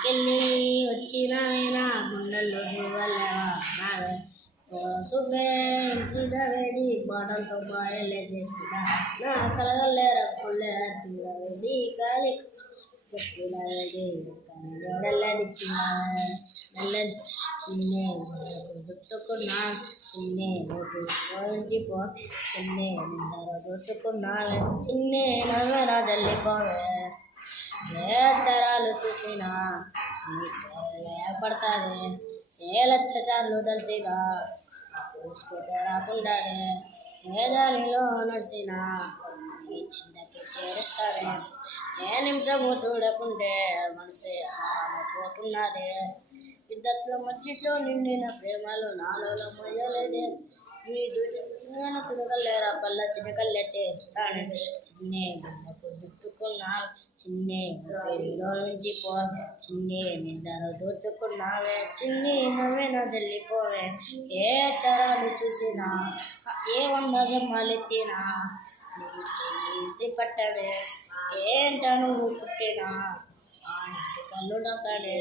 ఎడికెళ్ళి వచ్చినవేనా గుండెల్లో దివలేవా నావే సుబ్బే ఇంటిదవేది పాటలతో బాయలే చేసిన నా కలగలేర పుల్లె తీరవేది కాలి నల్లది నల్లది చిన్నే చుట్టుకున్నా చిన్నే పోయించి పో చిన్నే నిందర దోచుకున్నావే చిన్నే నవ్వెన జల్లిపోవే ఏ చరాలు చూసినా పడతావే ఏ లక్షచార్లు తెలిసినా చూసుకుంటే రాకుండానే ఏ దారిలో నడిచినా ఈ చింతకి చేరుస్తానే ఏ నిమిషము చూడకుంటే మనసే పోతున్నదే ఇద్దట్లో మధ్యలో నిండిన ప్రేమలు నాలో మొయ్యలేదే ఈ దుడిన సునగలేరా పల్ల చిన్నకల్లే చేస్తానే చిన్నే గుండెకు చుట్టుకున్నా చిన్నే పేరులో నుంచి పో చిన్నే నిందర దోచుకున్నావే చిన్ని నవ్వెన జల్లిపోవే ఏ చరాలు చూసినా ఏ వంద జన్మలెత్తినా నీ చేసి పట్టదే ఏంట నువ్వు పుట్టినా ఆ ఇంటి కళ్ళు డొక్కడే